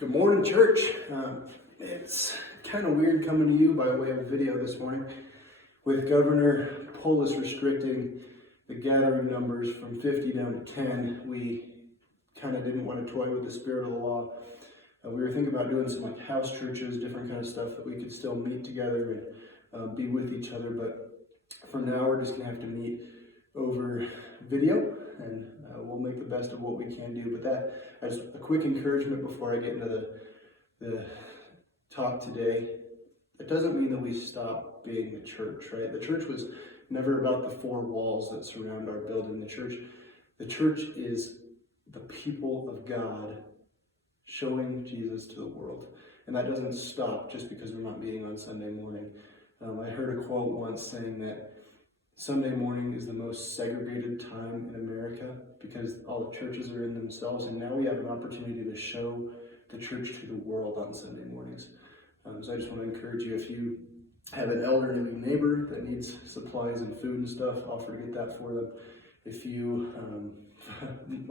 Good morning, church. It's kind of weird coming to you by way of a video this morning with Governor Polis restricting the gathering numbers from 50 down to 10. We kind of didn't want to toy with the spirit of the law. We were thinking about doing some like house churches, different kind of stuff that we could still meet together and be with each other. But for now, we're just going to have to meet over video, and we'll make the best of what we can do. But that, as a quick encouragement before I get into the talk today, it doesn't mean that we stop being the church, right? The church was never about the four walls that surround our building. The church is the people of God showing Jesus to the world. And that doesn't stop just because we're not meeting on Sunday morning. I heard a quote once saying that Sunday morning is the most segregated time in America because all the churches are in themselves, and now we have an opportunity to show the church to the world on Sunday mornings. So I just want to encourage you, if you have an elderly neighbor that needs supplies and food and stuff, offer to get that for them. If you,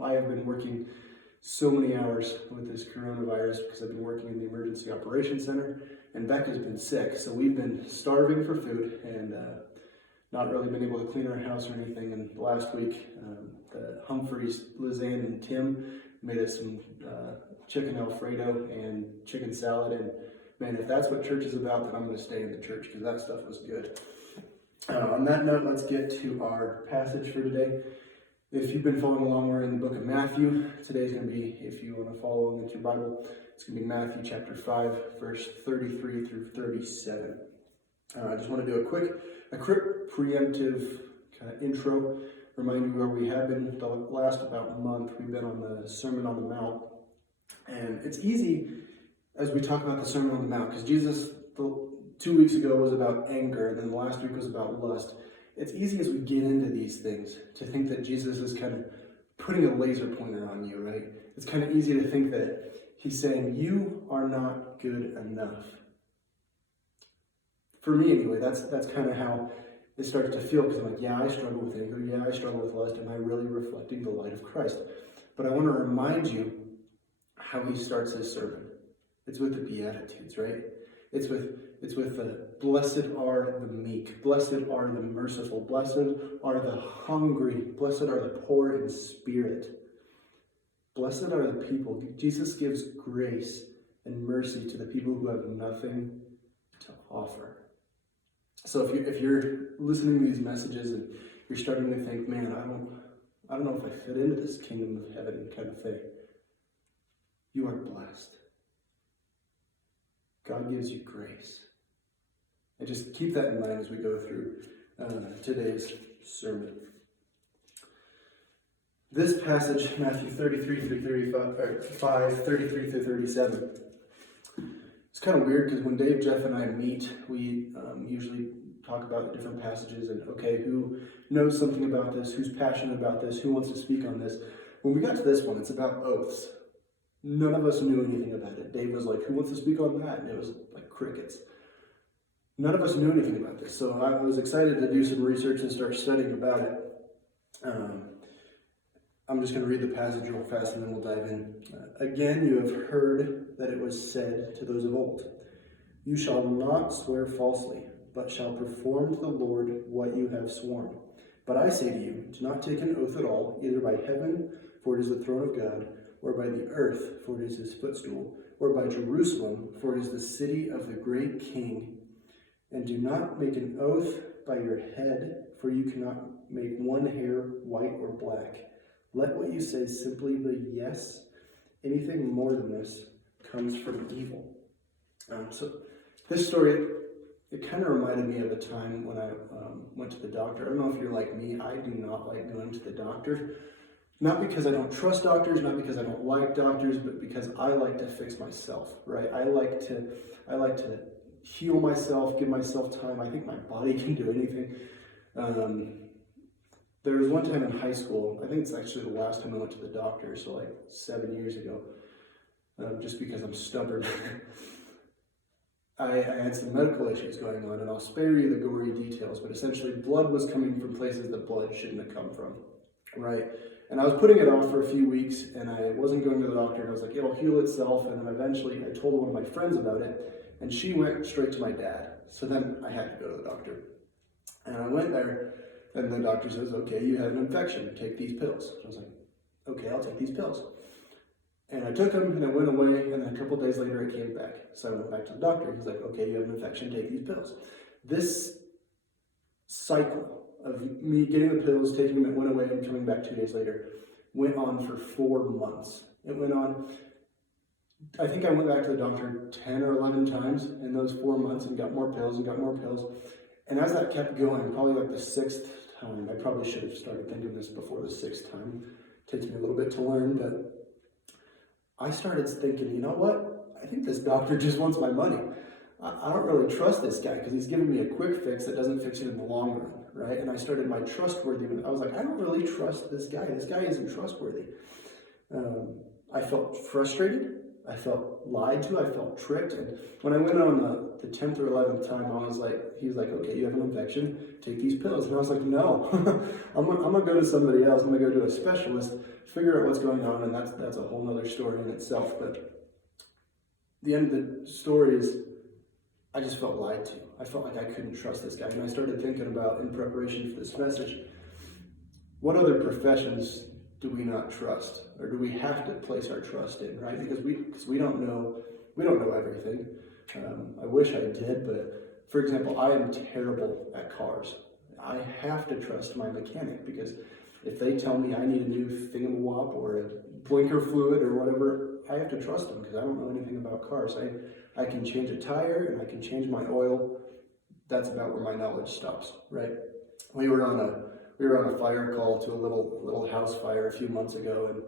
I have been working so many hours with this coronavirus because I've been working in the emergency operations center, and Becca's been sick, so we've been starving for food and not really been able to clean our house or anything. And last week, the Humphreys, Lizanne, and Tim made us some chicken Alfredo and chicken salad. And man, if that's what church is about, then I'm going to stay in the church because that stuff was good. On that note, let's get to our passage for today. If you've been following along, we're in the book of Matthew. Today's going to be, if you want to follow along with your Bible, it's going to be Matthew chapter 5, verse 33 through 37. I just want to do a quick preemptive kind of intro, remind you where we have been the last about month. We've been on the Sermon on the Mount, and it's easy as we talk about the Sermon on the Mount, because Jesus 2 weeks ago was about anger, and then the last week was about lust. It's easy as we get into these things to think that Jesus is kind of putting a laser pointer on you, right? It's kind of easy to think that he's saying, you are not good enough. For me anyway, that's kind of how it starts to feel, because I'm like, yeah, I struggle with anger, yeah, I struggle with lust. Am I really reflecting the light of Christ? But I want to remind you how he starts his sermon. It's with the Beatitudes, right? It's with the blessed are the meek, blessed are the merciful, blessed are the hungry, blessed are the poor in spirit. Blessed are the people. Jesus gives grace and mercy to the people who have nothing to offer. So if you're listening to these messages and you're starting to think, man, I don't know if I fit into this kingdom of heaven kind of thing, you are blessed. God gives you grace. And just keep that in mind as we go through today's sermon. This passage, Matthew 33 through 33 through 37, it's kind of weird because when Dave, Jeff, and I meet, we usually talk about different passages and, okay, who knows something about this, who's passionate about this, who wants to speak on this. When we got to this one, it's about oaths. None of us knew anything about it. Dave was like, who wants to speak on that? And it was like crickets. None of us knew anything about this. So I was excited to do some research and start studying about it. I'm just going to read the passage real fast and then we'll dive in. Again, you have heard that it was said to those of old, you shall not swear falsely, but shall perform to the Lord what you have sworn. But I say to you, do not take an oath at all, either by heaven, for it is the throne of God, or by the earth, for it is his footstool, or by Jerusalem, for it is the city of the great King. And do not make an oath by your head, for you cannot make one hair white or black. Let what you say simply be yes. Anything more than this comes from evil. So this story, it kind of reminded me of a time when I went to the doctor. I don't know if you're like me. I do not like going to the doctor. Not because I don't trust doctors, not because I don't like doctors, but because I like to fix myself, right? I like to heal myself, give myself time. I think my body can do anything. There was one time in high school, I think it's actually the last time I went to the doctor, so like 7 years ago, just because I'm stubborn. I had some medical issues going on, and I'll spare you the gory details, but essentially blood was coming from places that blood shouldn't have come from, right? And I was putting it off for a few weeks, and I wasn't going to the doctor, and I was like, it'll heal itself. And then eventually I told one of my friends about it, and she went straight to my dad. So then I had to go to the doctor. And I went there, and the doctor says, okay, you have an infection, take these pills. I was like, okay, I'll take these pills. And I took them, and it went away, and then a couple days later it came back. So I went back to the doctor. He's like, okay, you have an infection, take these pills. This cycle of me getting the pills, taking them, it went away, and coming back 2 days later went on for 4 months. It went on, I think I went back to the doctor 10 or 11 times in those 4 months and got more pills and got more pills. And as that kept going, probably like the 6th time, I probably should have started thinking this before the 6th time. It takes me a little bit to learn, but I started thinking, you know what? I think this doctor just wants my money. I don't really trust this guy because he's giving me a quick fix that doesn't fix it in the long run, right? And I started my trustworthiness. I was like, I don't really trust this guy. This guy isn't trustworthy. I felt frustrated. I felt lied to. I felt tricked. And when I went on the 10th or 11th time, he was like, okay, you have an infection. Take these pills. And I was like, no, I'm going to go to somebody else. I'm going to go to a specialist, figure out what's going on. And that's a whole nother story in itself. But the end of the story is, I just felt lied to. I felt like I couldn't trust this guy. And I started thinking about, in preparation for this message, what other professions do we not trust? Or do we have to place our trust in, right? Because we don't know everything. I wish I did, but for example, I am terrible at cars. I have to trust my mechanic because if they tell me I need a new thingamabob or a blinker fluid or whatever, I have to trust them because I don't know anything about cars. I can change a tire and I can change my oil. That's about where my knowledge stops, right? We were on a fire call to a little house fire a few months ago, and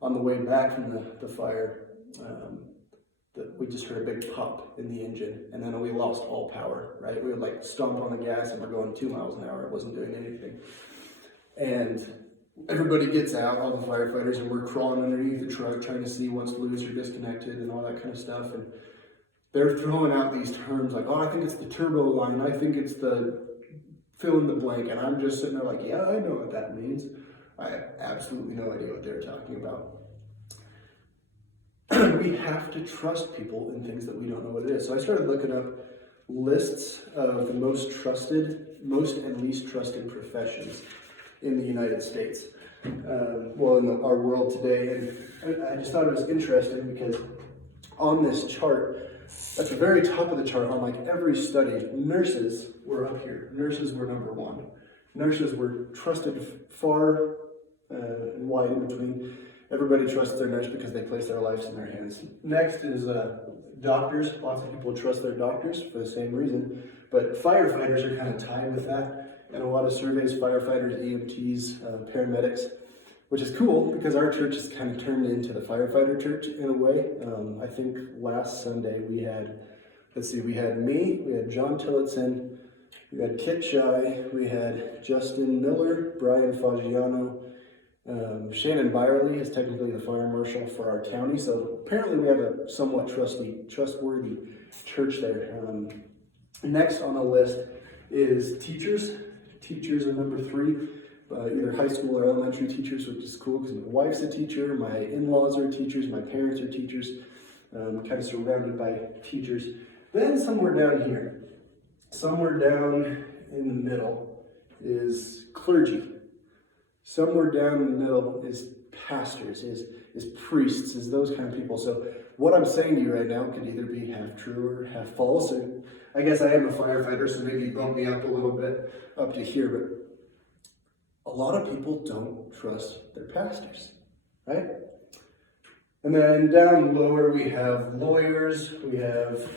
on the way back from the fire, we just heard a big pop in the engine, and then we lost all power, right? We would like stomp on the gas and we're going 2 miles an hour. It wasn't doing anything. And everybody gets out, all the firefighters, and we're crawling underneath the truck trying to see what's loose or disconnected and all that kind of stuff. And they're throwing out these terms like, oh, I think it's the turbo line. I think it's the fill in the blank. And I'm just sitting there like, yeah, I know what that means. I have absolutely no idea what they're talking about. We have to trust people in things that we don't know what it is. So I started looking up lists of the most and least trusted professions in the United States. In our world today. And I just thought it was interesting because on this chart, at the very top of the chart, on like every study, nurses were up here. Nurses were number one. Nurses were trusted far and wide in between. Everybody trusts their nurse because they place their lives in their hands. Next is doctors. Lots of people trust their doctors for the same reason. But firefighters are kind of tied with that. And a lot of surveys, firefighters, EMTs, paramedics, which is cool because our church has kind of turned into the firefighter church in a way. I think last Sunday we had me, we had John Tillotson, we had Kit Shy, we had Justin Miller, Brian Foggiano, Shannon Byerly is technically the fire marshal for our county, so apparently we have a somewhat trustworthy church there. Next on the list is teachers. Teachers are number 3, either high school or elementary teachers, which is cool because my wife's a teacher, my in-laws are teachers, my parents are teachers, kind of surrounded by teachers. Then somewhere down here, somewhere down in the middle is clergy. Somewhere down in the middle is pastors, is priests, is those kind of people. So what I'm saying to you right now could either be half true or half false. And I guess I am a firefighter, so maybe bump me up a little bit up to here. But a lot of people don't trust their pastors, right? And then down lower we have lawyers, we have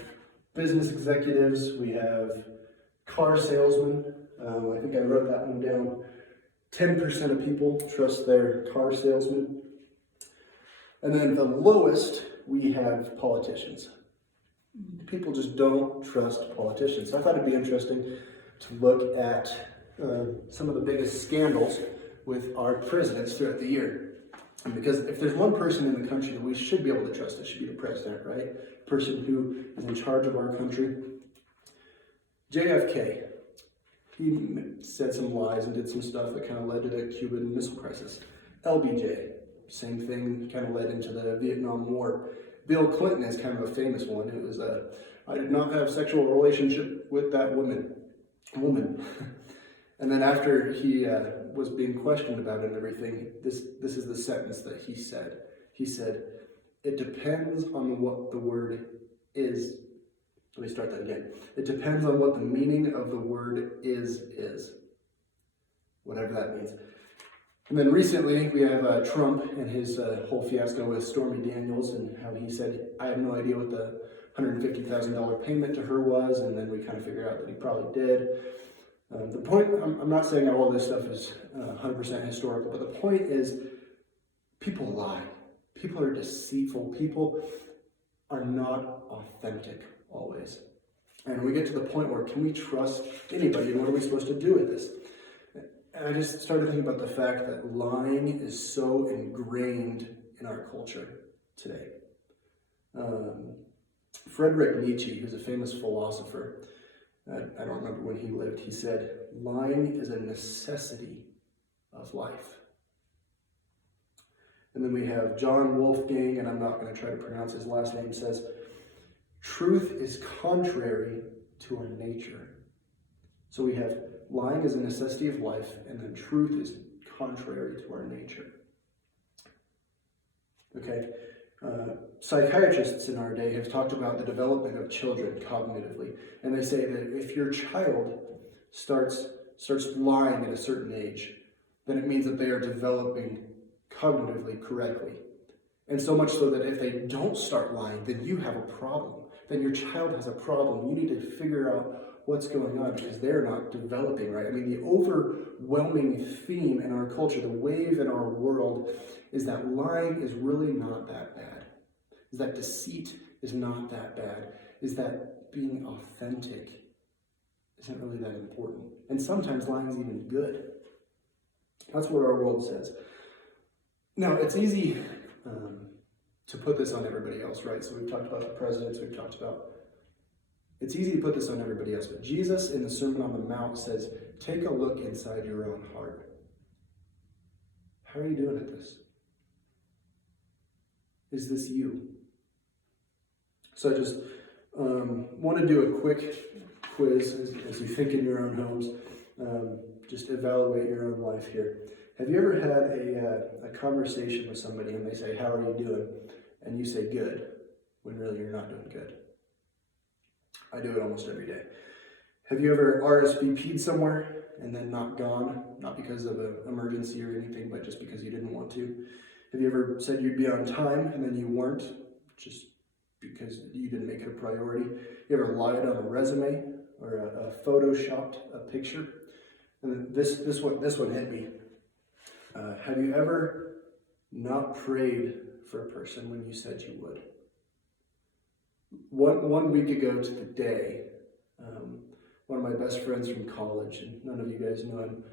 business executives, we have car salesmen. I think I wrote that one down. 10% of people trust their car salesman. And then the lowest, we have politicians. People just don't trust politicians. So I thought it'd be interesting to look at some of the biggest scandals with our presidents throughout the year. And because if there's one person in the country that we should be able to trust, it should be the president, right? Person who is in charge of our country. JFK. He said some lies and did some stuff that kind of led to the Cuban Missile Crisis. LBJ, same thing, kind of led into the Vietnam War. Bill Clinton is kind of a famous one. It was, I did not have sexual relationship with that woman. And then after he was being questioned about it and everything, this is the sentence that he said. He said, "It depends on what the word is." Let me start that again. It depends on what the meaning of the word is. Whatever that means. And then recently we have Trump and his whole fiasco with Stormy Daniels and how he said, I have no idea what the $150,000 payment to her was, and then we kind of figured out that he probably did. The point, I'm not saying that all this stuff is 100% historical, but the point is people lie. People are deceitful. People are not authentic always. And we get to the point where can we trust anybody, and what are we supposed to do with this? And I just started thinking about the fact that lying is so ingrained in our culture today. Friedrich Nietzsche, who's a famous philosopher, I don't remember when he lived, he said, lying is a necessity of life. And then we have John Wolfgang, and I'm not going to try to pronounce his last name, says, truth is contrary to our nature. So we have lying is a necessity of life, and then truth is contrary to our nature. Okay, psychiatrists in our day have talked about the development of children cognitively, and they say that if your child starts lying at a certain age, then it means that they are developing cognitively correctly. And so much so that if they don't start lying, then you have a problem. Then your child has a problem. You need to figure out what's going on because they're not developing right. I mean, the overwhelming theme in our culture, the wave in our world, is that lying is really not that bad. Is that deceit is not that bad. Is that being authentic isn't really that important. And sometimes lying is even good. That's what our world says. Now, it's easy to put this on everybody else, right? So we've talked about the presidents, it's easy to put this on everybody else, but Jesus in the Sermon on the Mount says, take a look inside your own heart. How are you doing at this? Is this you? So I just want to do a quick quiz as you think in your own homes. Just evaluate your own life here. Have you ever had a conversation with somebody and they say, how are you doing? And you say, good, when really you're not doing good. I do it almost every day. Have you ever RSVP'd somewhere and then not gone? Not because of an emergency or anything, but just because you didn't want to? Have you ever said you'd be on time and then you weren't, just because you didn't make it a priority? You ever lied on a resume or photoshopped a picture? And this one hit me. Have you ever not prayed for a person when you said you would? One week ago to the day, one of my best friends from college, and none of you guys know him,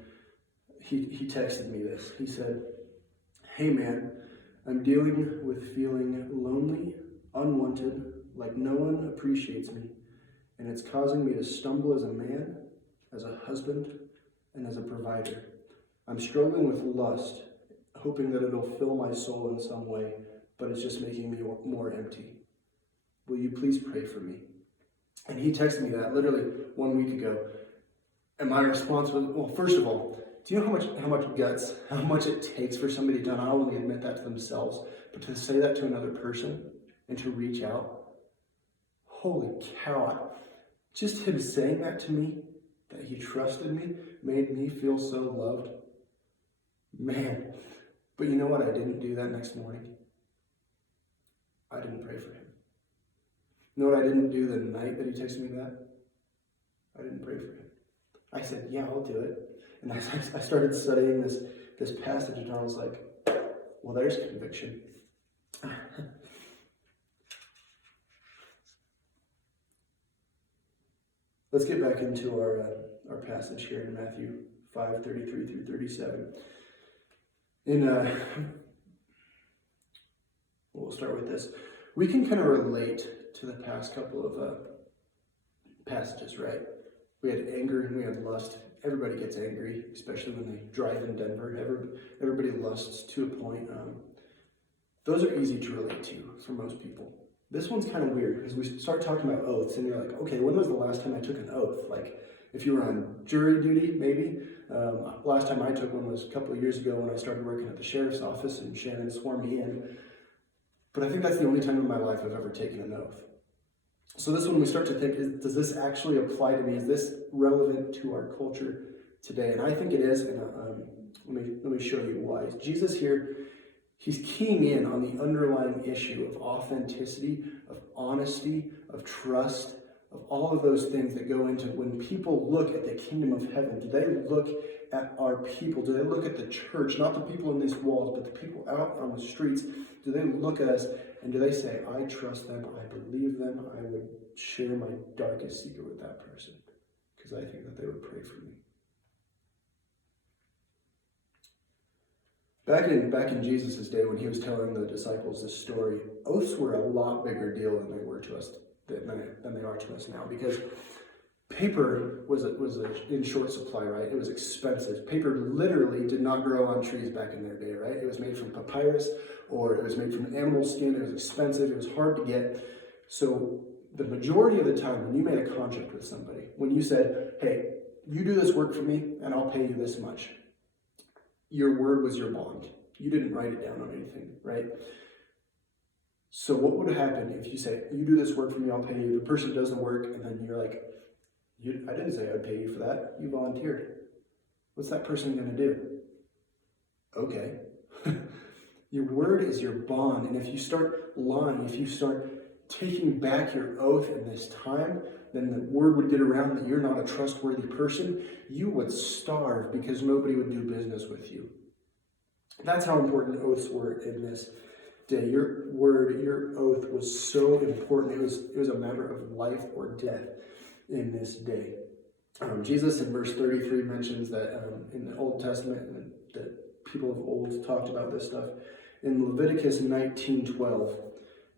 he texted me this. He said, hey man, I'm dealing with feeling lonely, unwanted, like no one appreciates me, and it's causing me to stumble as a man, as a husband, and as a provider. I'm struggling with lust, hoping that it'll fill my soul in some way, but it's just making me more empty. Will you please pray for me? And he texted me that literally 1 week ago. And my response was, well, first of all, do you know how much guts, how much it takes for somebody to not only admit that to themselves, but to say that to another person and to reach out? Holy cow. Just him saying that to me, that he trusted me, made me feel so loved. Man. But you know what? I didn't do that next morning. I didn't pray for him. You know what I didn't do the night that he texted me that? I didn't pray for him. I said, yeah, I'll do it. And I started studying this passage, and I was like, well, there's conviction. Let's get back into our passage here in Matthew 5:33 through 37. We'll start with this. We can kind of relate to the past couple of passages, right? We had anger and we had lust everybody gets angry, especially when they drive in Denver. Everybody lusts to a point. Those are easy to relate to for most people. This one's kind of weird because we start talking about oaths and you're like, okay, when was the last time I took an oath? Like if you were on jury duty, maybe. Last time I took one was a couple of years ago when I started working at the sheriff's office and Shannon swore me in. But I think that's the only time in my life I've ever taken an oath. So this one we start to think, does this actually apply to me? Is this relevant to our culture today? And I think it is, and let me show you why. Jesus here, he's keying in on the underlying issue of authenticity, of honesty, of trust, of all of those things that go into when people look at the kingdom of heaven. Do they look at our people? Do they look at the church, not the people in these walls, but the people out on the streets? Do they look at us and do they say, I trust them, I believe them, I would share my darkest secret with that person because I think that they would pray for me? Back in Jesus' day when he was telling the disciples this story, oaths were a lot bigger deal than they were to us than they are to us now, because paper was in short supply, right? It was expensive. Paper literally did not grow on trees back in their day, right? It was made from papyrus or it was made from animal skin. It was expensive. It was hard to get. So the majority of the time when you made a contract with somebody, when you said, hey, you do this work for me and I'll pay you this much, your word was your bond. You didn't write it down on anything, right? So what would happen if you say, you do this work for me, I'll pay you. The person does the work, and then you're like, I didn't say I'd pay you for that. You volunteered. What's that person going to do? Okay. Your word is your bond. And if you start lying, if you start taking back your oath in this time, then the word would get around that you're not a trustworthy person. You would starve because nobody would do business with you. That's how important oaths were in this day. Your word, your oath was so important. It was a matter of life or death in this day. Jesus in verse 33 mentions that in the Old Testament that people of old talked about this stuff. In Leviticus 19:12,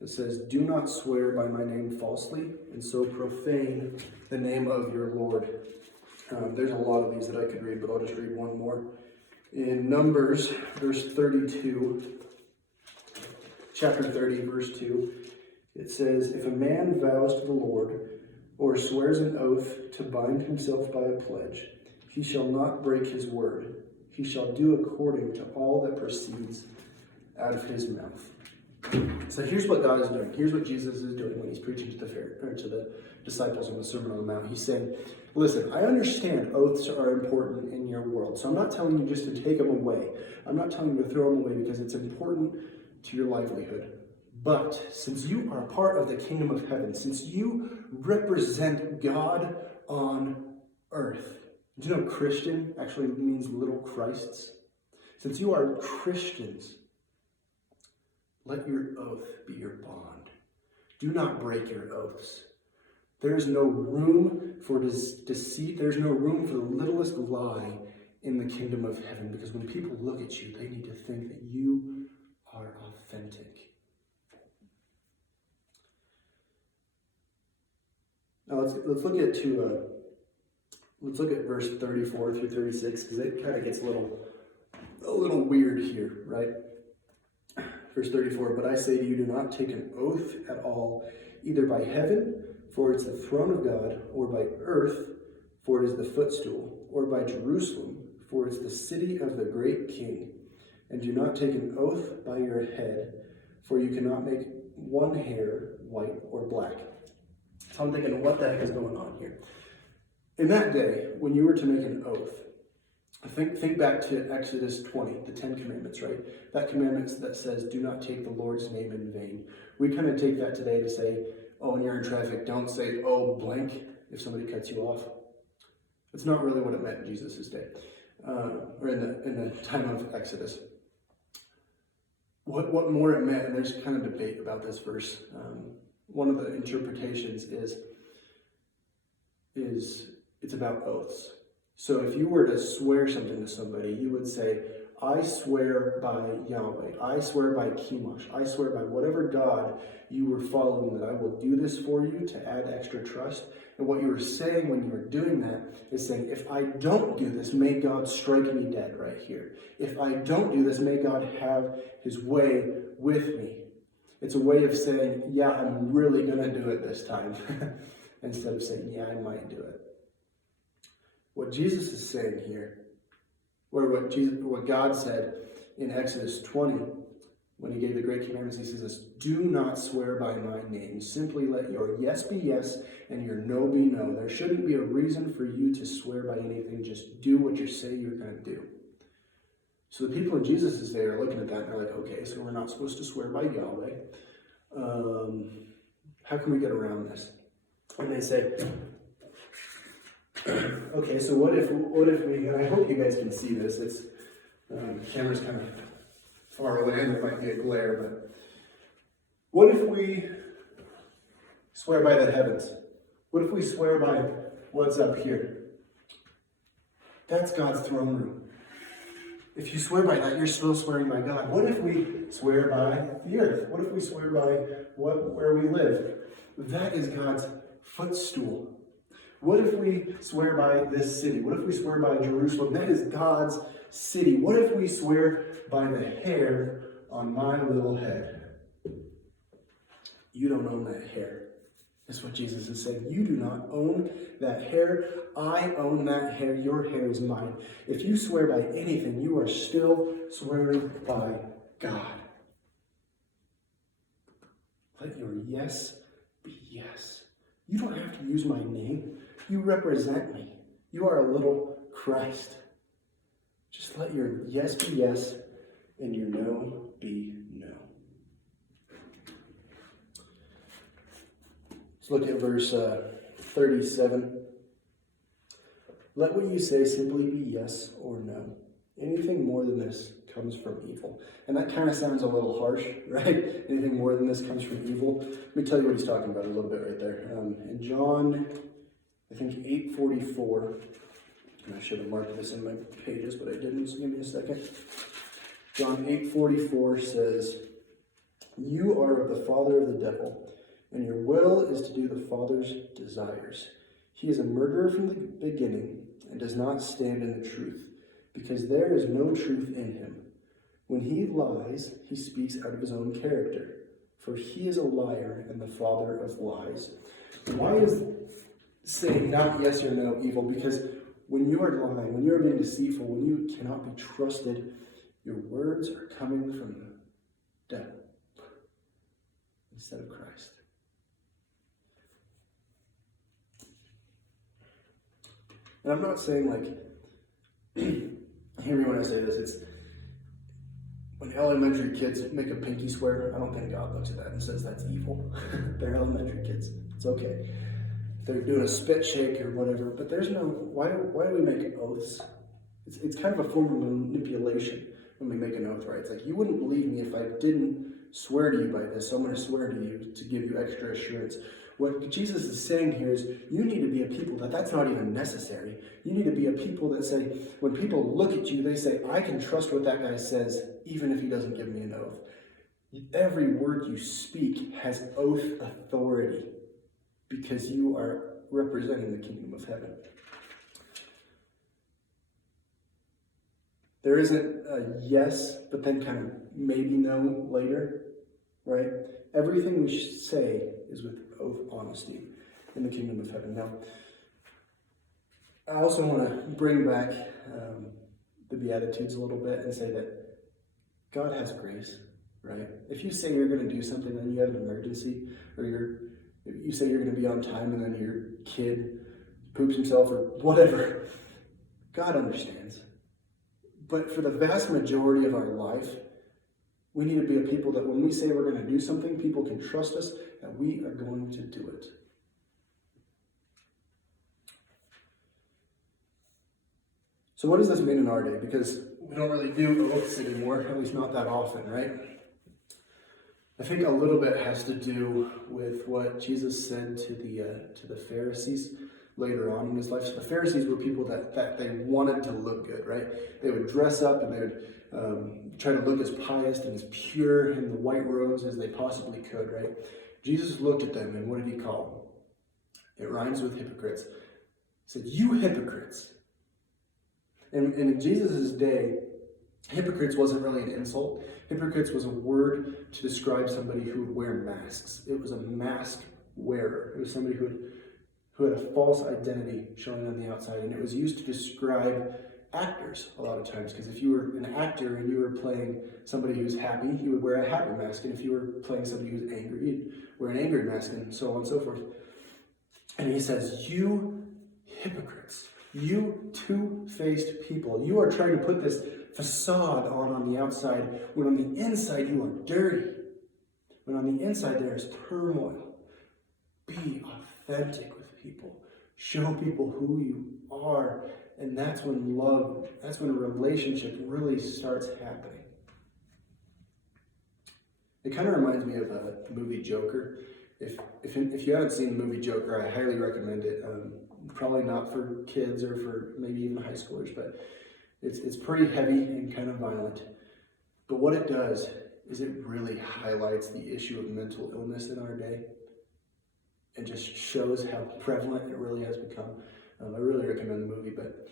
it says, do not swear by my name falsely and so profane the name of your Lord. There's a lot of these that I could read, but I'll just read one more. In Numbers, verse 32, chapter 30, verse 2, it says, if a man vows to the Lord or swears an oath to bind himself by a pledge, he shall not break his word. He shall do according to all that proceeds out of his mouth. So here's what God is doing. Here's what Jesus is doing when he's preaching to the disciples in the Sermon on the Mount. He's saying, listen, I understand oaths are important in your world. So I'm not telling you just to take them away. I'm not telling you to throw them away because it's important to your livelihood. But since you are part of the kingdom of heaven, since you represent God on earth, do you know Christian actually means little Christs? Since you are Christians, let your oath be your bond. Do not break your oaths. There is no room for deceit. There's no room for the littlest lie in the kingdom of heaven, because when people look at you, they need to think that you are authentic. Now let's look at verse 34 through 36, because it kind of gets a little weird here, right? Verse 34, but I say to you, do not take an oath at all, either by heaven, for it's the throne of God, or by earth, for it is the footstool, or by Jerusalem, for it's the city of the great king. And do not take an oath by your head, for you cannot make one hair white or black. So I'm thinking, what the heck is going on here? In that day, when you were to make an oath, think back to Exodus 20, the 10 Commandments, right? That commandment that says, do not take the Lord's name in vain. We kind of take that today to say, oh, when you're in traffic, don't say, oh, blank, if somebody cuts you off. It's not really what it meant in Jesus' day, or in the time of Exodus. What more it meant, and there's kind of debate about this verse. One of the interpretations is it's about oaths. So if you were to swear something to somebody, you would say, I swear by Yahweh, I swear by Chemosh, I swear by whatever God you were following that I will do this for you to add extra trust. And what you were saying when you were doing that is saying, if I don't do this, may God strike me dead right here. If I don't do this, may God have his way with me. It's a way of saying, yeah, I'm really going to do it this time, instead of saying, yeah, I might do it. What Jesus is saying here, or what God said in Exodus 20, when he gave the great commandments, he says this, do not swear by my name. Simply let your yes be yes and your no be no. There shouldn't be a reason for you to swear by anything. Just do what you say you're going to do. So the people in Jesus' day are looking at that and they're like, okay, so we're not supposed to swear by Yahweh. How can we get around this? And they say, okay, so what if we, and I hope you guys can see this, it's, the camera's kind of far away and there might be a glare, but what if we swear by the heavens? What if we swear by what's up here? That's God's throne room. If you swear by that, you're still swearing by God. What if we swear by the earth? What if we swear by where we live? That is God's footstool. What if we swear by this city? What if we swear by Jerusalem? That is God's city. What if we swear by the hair on my little head? You don't own that hair. That's what Jesus is saying. You do not own that hair. I own that hair. Your hair is mine. If you swear by anything, you are still swearing by God. Let your yes be yes. You don't have to use my name. You represent me. You are a little Christ. Just let your yes be yes and your no be no. Let's look at verse 37. Let what you say simply be yes or no. Anything more than this comes from evil. And that kind of sounds a little harsh, right? Anything more than this comes from evil. Let me tell you what he's talking about a little bit right there. In John, I think 8:44, and I should have marked this in my pages, but I didn't, so give me a second. John 8:44 says, you are of the father of the devil, and your will is to do the Father's desires. He is a murderer from the beginning and does not stand in the truth, because there is no truth in him. When he lies, he speaks out of his own character, for he is a liar and the father of lies. Why is saying not yes or no evil? Because when you are lying, when you are being deceitful, when you cannot be trusted, your words are coming from the devil instead of Christ. And I'm not saying hear me when I say this, it's when elementary kids make a pinky swear, I don't think God looks at that and says that's evil. They're elementary kids. It's okay. They're doing a spit shake or whatever, but there's no, why do we make oaths? It's kind of a form of manipulation when we make an oath, right? It's like, you wouldn't believe me if I didn't swear to you by this, so I'm going to swear to you to give you extra assurance. What Jesus is saying here is you need to be a people that's not even necessary. You need to be a people that say, when people look at you, they say, I can trust what that guy says, even if he doesn't give me an oath. Every word you speak has oath authority because you are representing the kingdom of heaven. There isn't a yes, but then kind of maybe no later, right? Everything we say is with oath honesty in the kingdom of heaven. Now, I also want to bring back the Beatitudes a little bit and say that God has grace, right? If you say you're going to do something and you have an emergency, or you say you're going to be on time and then your kid poops himself or whatever, God understands. But for the vast majority of our life, we need to be a people that when we say we're going to do something, people can trust us that we are going to do it. So what does this mean in our day? Because we don't really do oaths anymore, at least not that often, right? I think a little bit has to do with what Jesus said to the Pharisees later on in his life. So the Pharisees were people that they wanted to look good, right? They would dress up and they would try to look as pious and as pure in the white robes as they possibly could, right? Jesus looked at them, and what did he call them? It rhymes with hypocrites. He said, "You hypocrites." And in Jesus' day, hypocrites wasn't really an insult. Hypocrites was a word to describe somebody who would wear masks. It was a mask wearer. It was somebody who had a false identity showing on the outside, and it was used to describe actors a lot of times, because if you were an actor and you were playing somebody who's happy, you would wear a happy mask, and if you were playing somebody who's angry, you'd wear an angry mask, and so on and so forth. And he says, "You hypocrites, you two-faced people, you are trying to put this facade on the outside, when on the inside you are dirty, when on the inside there is turmoil. Be authentic with people. Show people who you are." And that's when that's when a relationship really starts happening. It kind of reminds me of the movie Joker. If you haven't seen the movie Joker, I highly recommend it. Probably not for kids or for maybe even high schoolers, but it's pretty heavy and kind of violent. But what it does is it really highlights the issue of mental illness in our day, and just shows how prevalent it really has become. I really recommend the movie, but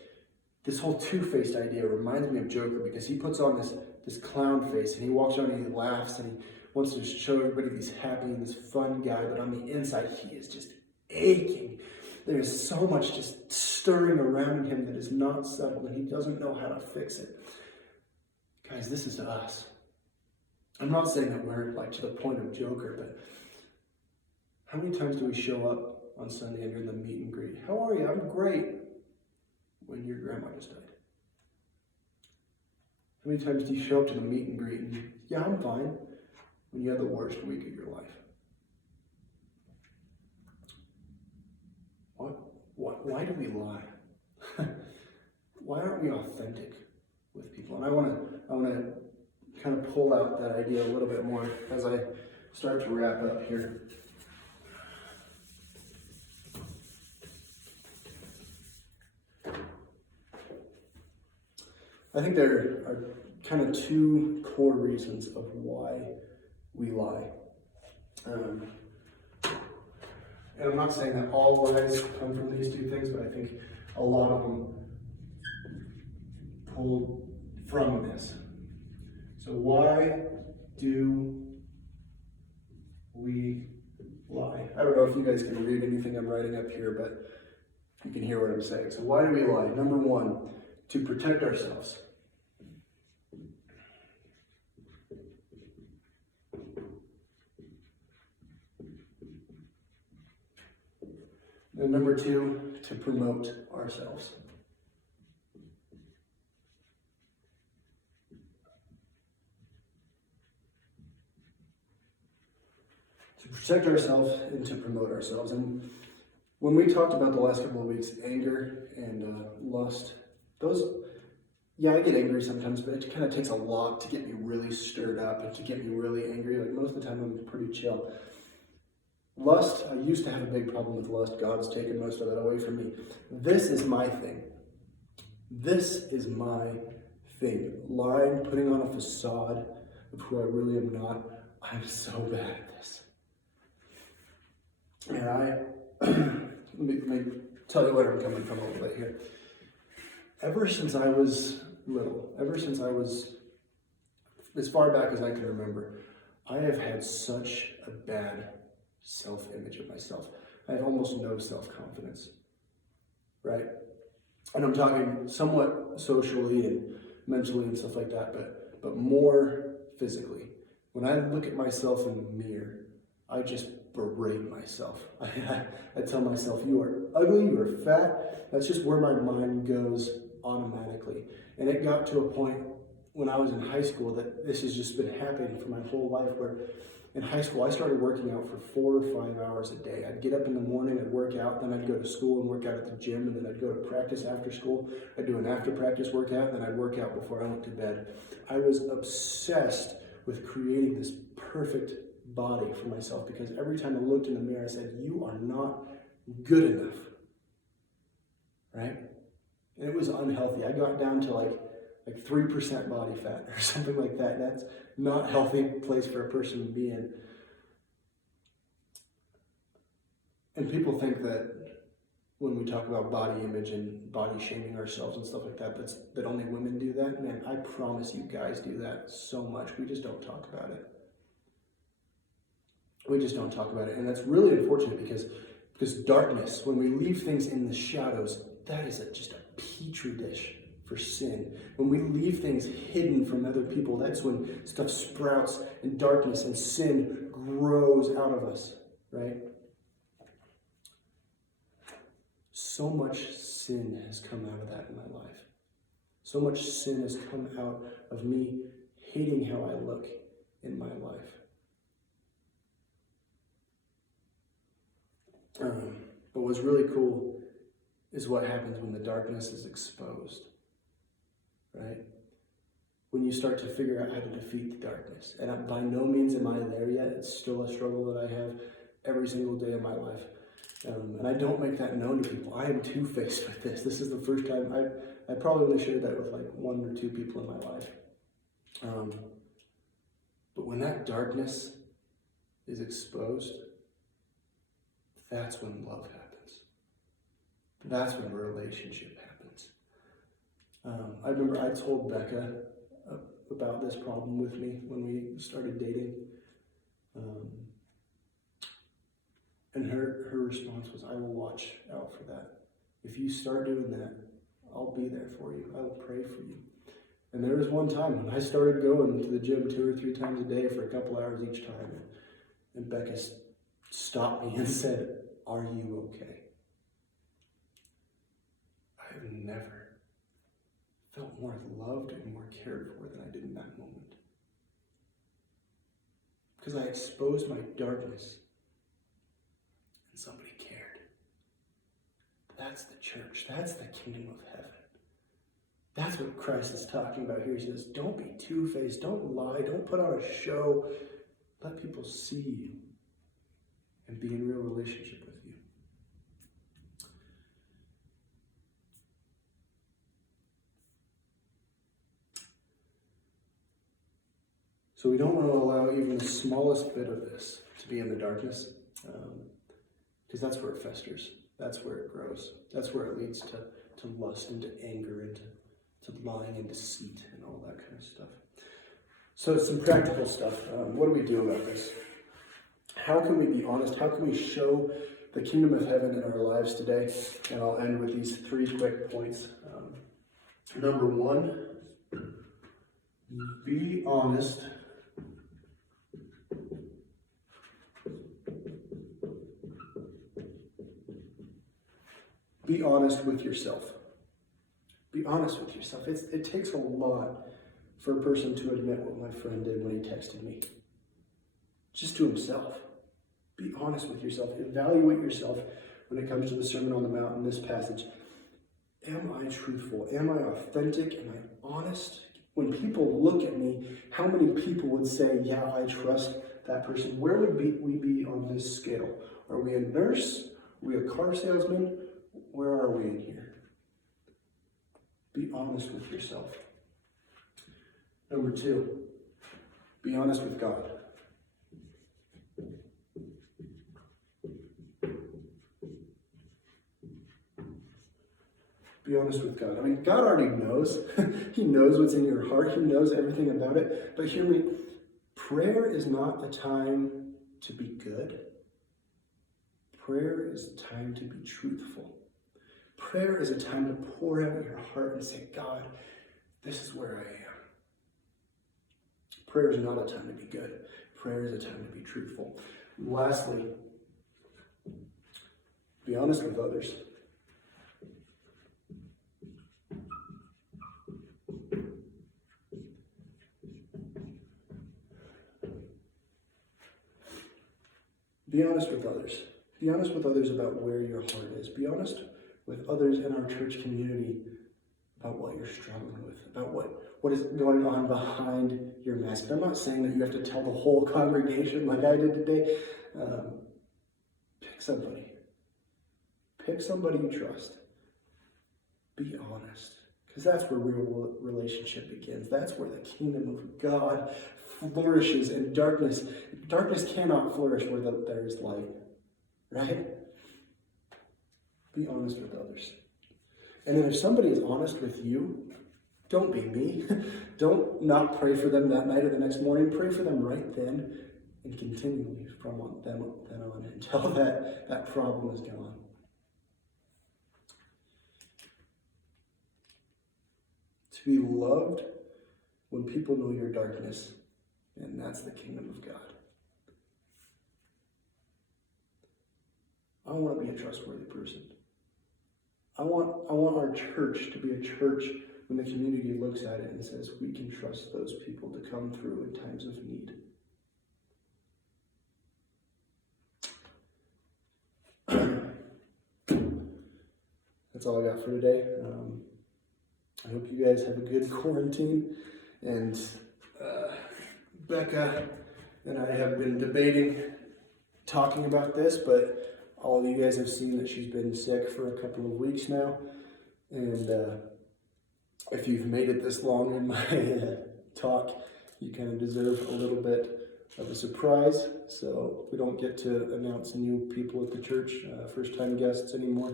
this whole two-faced idea reminds me of Joker, because he puts on this clown face, and he walks around and he laughs, and he wants to show everybody he's happy and this fun guy, but on the inside he is just aching. There is so much just stirring around him that is not settled, and he doesn't know how to fix it. Guys, this is us. I'm not saying that we're like to the point of Joker, but how many times do we show up on Sunday and during the meet and greet? "How are you?" "I'm great," when your grandma just died. How many times do you show up to the meet and greet and, "Yeah, I'm fine," when you had the worst week of your life? Why do we lie? Why aren't we authentic with people? And I want to kind of pull out that idea a little bit more as I start to wrap up here. I think there are kind of two core reasons of why we lie. And I'm not saying that all lies come from these two things, but I think a lot of them pull from this. So why do we lie? I don't know if you guys can read anything I'm writing up here, but you can hear what I'm saying. So why do we lie? Number one, to protect ourselves. And number two, to promote ourselves. To protect ourselves and to promote ourselves. And when we talked about the last couple of weeks, anger and lust, I get angry sometimes, but it kind of takes a lot to get me really stirred up and to get me really angry. Like most of the time I'm pretty chill. Lust, I used to have a big problem with lust. God's taken most of that away from me. This is my thing. This is my thing. Lying, putting on a facade of who I really am not. I'm so bad at this. And let me tell you where I'm coming from a little bit here. Ever since I was little, as far back as I can remember, I have had such a bad self-image of myself. I have almost no self-confidence, right? And I'm talking somewhat socially and mentally and stuff like that, but more physically. When I look at myself in the mirror, I just berate myself. I tell myself, "You are ugly, you are fat." That's just where my mind goes automatically. And it got to a point when I was in high school that this has just been happening for my whole life, where in high school I started working out for 4 or 5 hours a day. I'd get up in the morning, I'd work out, then I'd go to school and work out at the gym, and then I'd go to practice after school. I'd do an after practice workout, then I'd work out before I went to bed. I was obsessed with creating this perfect body for myself, because every time I looked in the mirror, I said, "You are not good enough," right? And it was unhealthy. I got down to like 3% body fat or something like that. That's not a healthy place for a person to be in. And people think that when we talk about body image and body shaming ourselves and stuff like that, that only women do that. Man, I promise you guys do that so much. We just don't talk about it. We just don't talk about it. And that's really unfortunate because darkness, when we leave things in the shadows, that is just a petri dish for sin. When we leave things hidden from other people, that's when stuff sprouts and darkness and sin grows out of us, right? So much sin has come out of that in my life. So much sin has come out of me hating how I look in my life. But what's really cool is what happens when the darkness is exposed, right? When you start to figure out how to defeat the darkness. And by no means am I there yet. It's still a struggle that I have every single day of my life. And I don't make that known to people. I am two-faced with this. This is the first time I probably only shared that with like 1 or 2 people in my life. But when that darkness is exposed, that's when love happens. That's when relationship happens. I remember I told Becca about this problem with me when we started dating. And her response was, I will watch out for that. If you start doing that, I'll be there for you. I will pray for you. And there was one time when I started going to the gym 2 or 3 times a day for a couple hours each time. And Becca stopped me and said, are you okay? I have never felt more loved and more cared for than I did in that moment. Because I exposed my darkness. Somebody cared. That's the church. That's the kingdom of heaven. That's what Christ is talking about here. He says, don't be two-faced. Don't lie. Don't put on a show. Let people see you and be in real relationship with you. So we don't want to allow even the smallest bit of this to be in the darkness. Because that's where it festers. That's where it grows. That's where it leads to lust and to anger and to lying and deceit and all that kind of stuff. So some practical stuff. What do we do about this? How can we be honest? How can we show the kingdom of heaven in our lives today? And I'll end with these 3 quick points. Number 1, be honest. Be honest with yourself. Be honest with yourself. It takes a lot for a person to admit what my friend did when he texted me. Just to himself. Be honest with yourself. Evaluate yourself when it comes to the Sermon on the Mount in this passage. Am I truthful? Am I authentic? Am I honest? When people look at me, how many people would say, yeah, I trust that person? Where would we be on this scale? Are we a nurse? Are we a car salesman? Where are we in here? Be honest with yourself. Number 2, be honest with God. Be honest with God. I mean, God already knows. He knows what's in your heart. He knows everything about it. But hear me, prayer is not a time to be good. Prayer is a time to be truthful. Prayer is a time to pour out your heart and say, God, this is where I am. Prayer is not a time to be good. Prayer is a time to be truthful. Lastly, be honest with others. Be honest with others. Be honest with others about where your heart is. Be honest with others in our church community about what you're struggling with, about what is going on behind your mask. I'm not saying that you have to tell the whole congregation like I did today. Pick somebody. Pick somebody you trust. Be honest. Because that's where real relationship begins. That's where the kingdom of God flourishes, and darkness cannot flourish where there is light. Right? Be honest with others. And then if somebody is honest with you, don't be me. Don't not pray for them that night or the next morning. Pray for them right then and continually from then on until that problem is gone. To be loved when people know your darkness, and that's the kingdom of God. I want to be a trustworthy person. I want our church to be a church when the community looks at it and says, we can trust those people to come through in times of need. That's all I got for today. I hope you guys have a good quarantine. And Becca and I have been debating, talking about this, but all of you guys have seen that she's been sick for a couple of weeks now. And if you've made it this long in my talk, you kind of deserve a little bit of a surprise. So we don't get to announce new people at the church, first-time guests anymore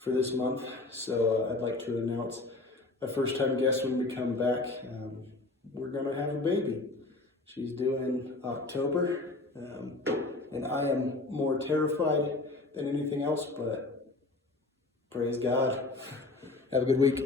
for this month. So I'd like to announce a first-time guest when we come back. We're going to have a baby. She's due in October. And I am more terrified than anything else, but praise God. Have a good week.